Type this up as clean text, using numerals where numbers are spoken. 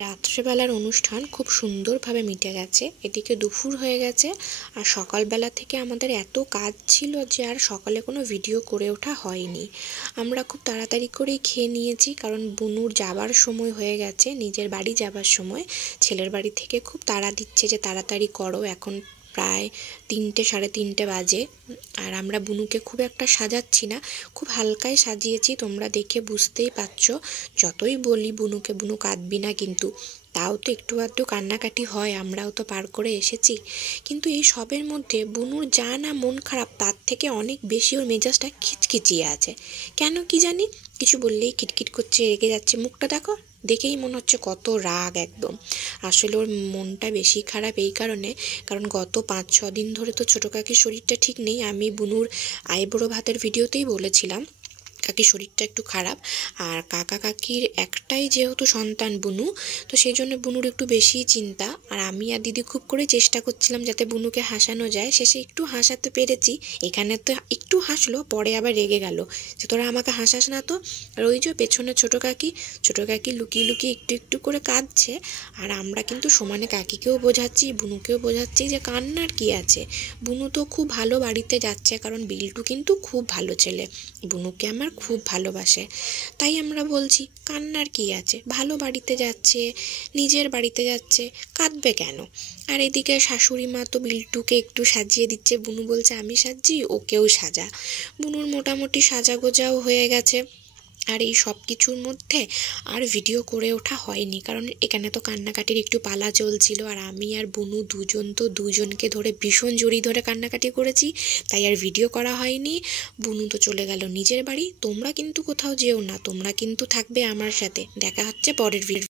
রাত্রেবেলার অনুষ্ঠান খুব সুন্দরভাবে মিটে গেছে। এদিকে দুপুর হয়ে গেছে আর সকালবেলা থেকে আমাদের এত কাজ ছিল যে আর সকালে কোনো ভিডিও করে ওঠা হয়নি। আমরা খুব তাড়াতাড়ি করেই খেয়ে নিয়েছি, কারণ বুনুর যাবার সময় হয়ে গেছে, নিজের বাড়ি যাবার সময়। ছেলের বাড়ি থেকে খুব তাড়া দিচ্ছে যে তাড়াতাড়ি করো, এখন প্রায় 3টে সাড়ে 3টে বাজে। আর আমরা বুনুকে খুব একটা সাজাচ্ছি না, খুব হালকাই সাজিয়েছি, তোমরা দেখে বুঝতেই পারছো। যতই বলি বুনুকে বুনু কাঁদবি না, কিন্তু তাও তো একটু আধটু কান্নাকাটি হয়, আমরাও তো পার করে এসেছি। কিন্তু এই সবের মধ্যে বুনুর যা না মন খারাপ, তার থেকে অনেক বেশি ওর মেজাজটা খিচখিচিয়ে আছে। কেন কি জানি, কিছু বললেই খিটখিট করছে, রেগে যাচ্ছে, মুখটা দেখো, দেখেই মনে হচ্ছে কত রাগ একদম। আসলে ওর মনটা বেশি খারাপ এই কারণে, কারণ গত 5-6 দিন ধরে তো ছোটো কাকির শরীরটা ঠিক নেই। আমি বুনুর আইবুড়ো ভাতের ভিডিওতেই বলেছিলাম কাকির শরীরটা একটু খারাপ। আর কাকা কাকির একটাই যেহেতু সন্তান বুনু, তো সেই জন্য বুনুর একটু বেশিই চিন্তা। আর আমি আর দিদি খুব করে চেষ্টা করছিলাম যাতে বুনুকে হাসানো যায়, শেষে একটু হাসাতে পেরেছি। এখানে তো একটু হাসলো, পরে আবার রেগে গেল যে তোরা আমাকে হাসাস না তো। আর ওই যে পেছনে ছোটো কাকি লুকিয়ে লুকিয়ে একটু একটু করে কাঁদছে। আর আমরা কিন্তু সমানে কাকিকেও বোঝাচ্ছি, বুনুকেও বোঝাচ্ছি যে কান্নার কি আছে। বুনু তো খুব ভালো বাড়িতে যাচ্ছে, কারণ বিল্টু কিন্তু খুব ভালো ছেলে, বুনুকে আমার খুব ভালোবাসে। তাই আমরা বলছি কান্নার কি আছে, ভালো বাড়িতে যাচ্ছে, নিজের বাড়িতে যাচ্ছে, কাঁদবে কেন। আর এদিকে শাশুড়ি মা তো বিল্টুকে একটু সাজিয়ে দিচ্ছে, বুনু বলছে আমি সাজি, ওকেও সাজা। বুনুর মোটামুটি সাজাগোজাও হয়ে গেছে। আর এই সব কিছুর মধ্যে আর ভিডিও করে ওঠা হয়নি, কারণ এখানে তো কান্নাকাটির একটু পালা চলছিল। আর আমি আর বুনু দুজন তো দুজনকে ধরে ভীষণ জড়ি ধরে কান্নাকাটি করেছি, তাই আর ভিডিও করা হয়নি। বুনু তো চলে গেল নিজের বাড়ি। তোমরা কিন্তু কোথাও যেও না, তোমরা কিন্তু থাকবে আমার সাথে। দেখা হচ্ছে পরের ভিডিও।